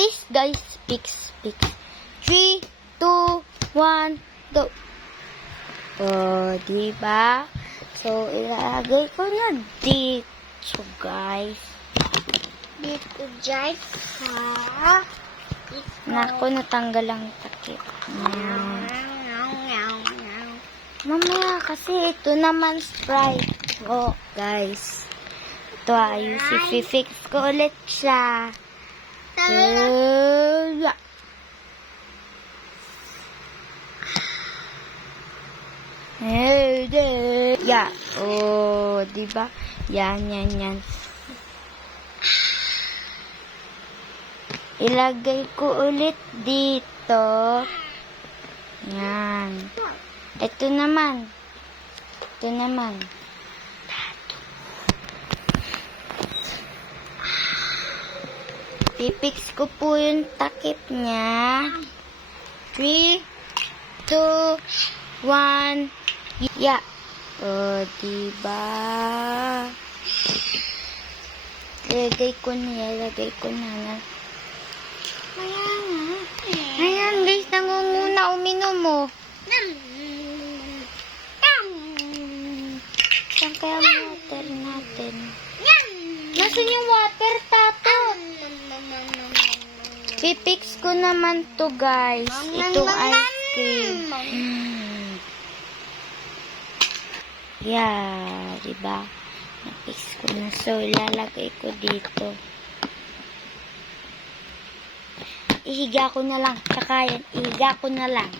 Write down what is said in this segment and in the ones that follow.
this, guys. Fix. 3, 2, 1, go. Oh, diba? So, ilalagay ko na dito, guys. Dito, guys, ha? Naku, natanggal ang takip. Mamaya, kasi ito naman Sprite. Oh, guys. Ito, i-fix ko ulit siya. Yeah. Oh, diba? Yan. Ilagay ko ulit dito. Yan. Ito naman. Pipix ko po yung takip niya. 3, 2, 1. Yeah. Oh, diba? Lagay ko na. Ayan, guys, nangunguna uminom mo. Saan kaya ang water natin? Nasaan yung water, Tato? Pipix ko naman to, guys. Itong ice cream. Yeah, diba? Napix ko na. So, ilalagay ko dito. Ihiga ko na lang. Tsaka yan, ihiga ko na lang.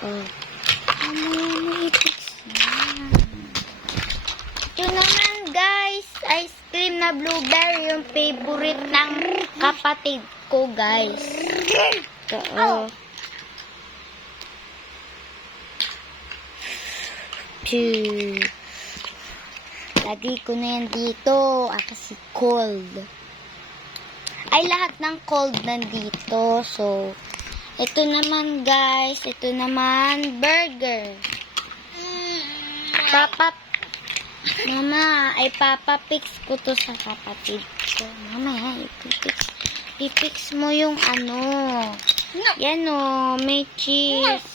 Oh. Mamaya mo ipix na. Ito naman, guys. Ice cream na blueberry. Yung favorite ng kapatid ko, guys. Ito, oh. Lagay ko na yan dito. Kasi cold. Ay, lahat ng cold nandito. So, ito naman, guys. Ito naman, burger. Papapix ko to sa kapatid ko. Mama, ipix mo yung ano. Yan o, may cheese.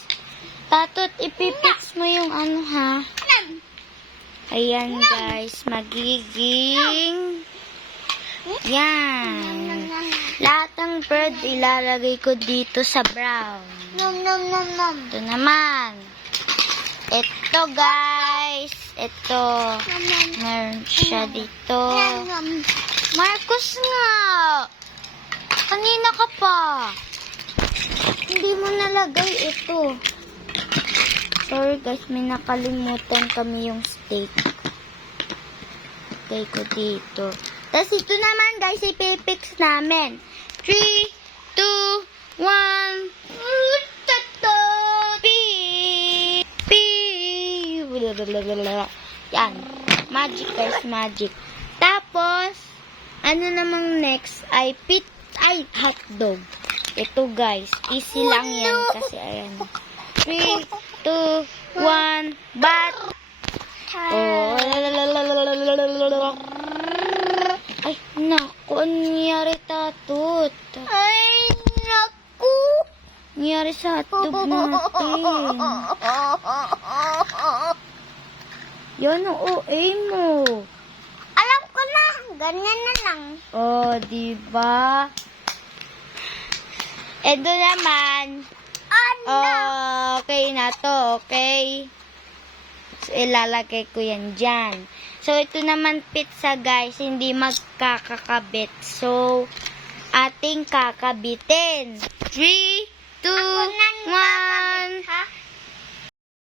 Tatot, ipipix mo yung ano, ha? Ayan, guys. Magiging... Yan. Lahat ng bread ilalagay ko dito sa brown. Ito naman. Ito, guys. Ito. Meron siya dito. Marcos nga. Kanina ka pa. Hindi mo nalagay ito. Sorry, guys. May nakalimutan kami yung steak. Lagay ko dito. Tapos ito naman, guys, ipipix namin. 3, 2, 1. Yan. Magic, guys, magic. Tapos, ano namang next ay hotdog. Ito, guys. Easy lang yan kasi, ayan. 3, 2, 1, bat! Oh, ay, naku, ano nangyari, Tatot? Ay, naku! Nangyari sa hotdog natin. Yan ang OA mo. Alam ko na, ganyan na lang. Oh, diba? Ito naman. Okay na to, okay? So, ilalagay ko yan dyan. So, ito naman pizza, guys, hindi magkakakabit. So, ating kakabitin. 3, 2, 1.